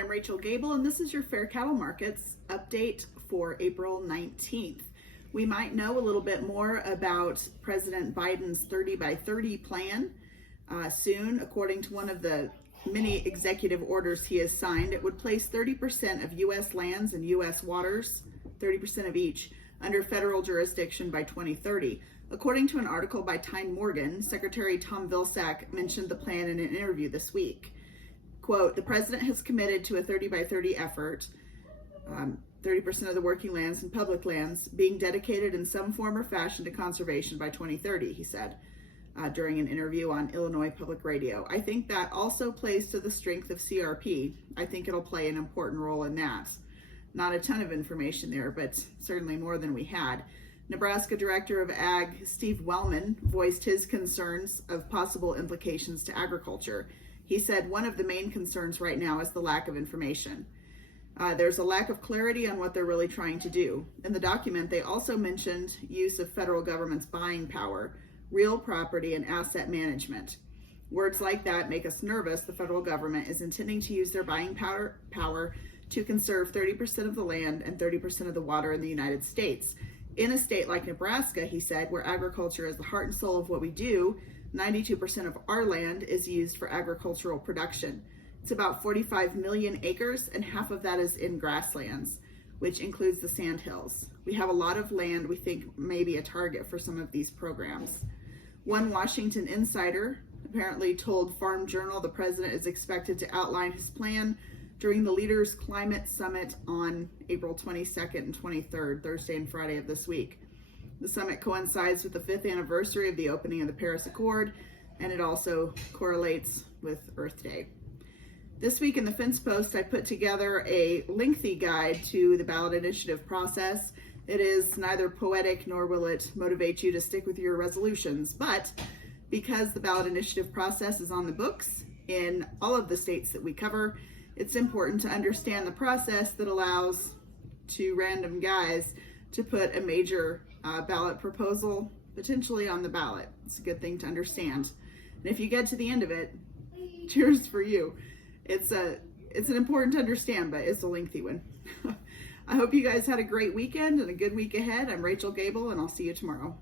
I'm Rachel Gable, and this is your Fair Cattle Markets update for April 19th. We might know a little bit more about President Biden's 30 by 30 plan soon. According to one of the many executive orders he has signed, it would place 30% of U.S. lands and U.S. waters, 30% of each, under federal jurisdiction by 2030. According to an article by Time Morgan, Secretary Tom Vilsack mentioned the plan in an interview this week. Quote, the president has committed to a 30 by 30 effort, 30% of the working lands and public lands being dedicated in some form or fashion to conservation by 2030, he said during an interview on Illinois Public Radio. I think that also plays to the strength of CRP. I think it'll play an important role in that. Not a ton of information there, but certainly more than we had. Nebraska Director of Ag Steve Wellman voiced his concerns of possible implications to agriculture. He said one of the main concerns right now is the lack of information. There's a lack of clarity on what they're really trying to do. In the document, they also mentioned use of federal government's buying power, real property, and asset management. Words like that make us nervous. The federal government is intending to use their buying power to conserve 30% of the land and 30% of the water in the United States. In a state like Nebraska, he said, where agriculture is the heart and soul of what we do, 92% of our land is used for agricultural production. It's about 45 million acres, and half of that is in grasslands, which includes the sandhills. We have a lot of land we think may be a target for some of these programs. One Washington insider apparently told Farm Journal the president is expected to outline his plan during the Leaders Climate Summit on April 22nd and 23rd, Thursday and Friday of this week. The summit coincides with the 5th anniversary of the opening of the Paris Accord, and it also correlates with Earth Day. This week in the Fence Post, I put together a lengthy guide to the ballot initiative process. It is neither poetic nor will it motivate you to stick with your resolutions, but because the ballot initiative process is on the books in all of the states that we cover, it's important to understand the process that allows two random guys to put a major ballot proposal potentially on the ballot. It's a good thing to understand. And if you get to the end of it, cheers for you. It's an important to understand, but it's a lengthy one. I hope you guys had a great weekend and a good week ahead. I'm Rachel Gable, and I'll see you tomorrow.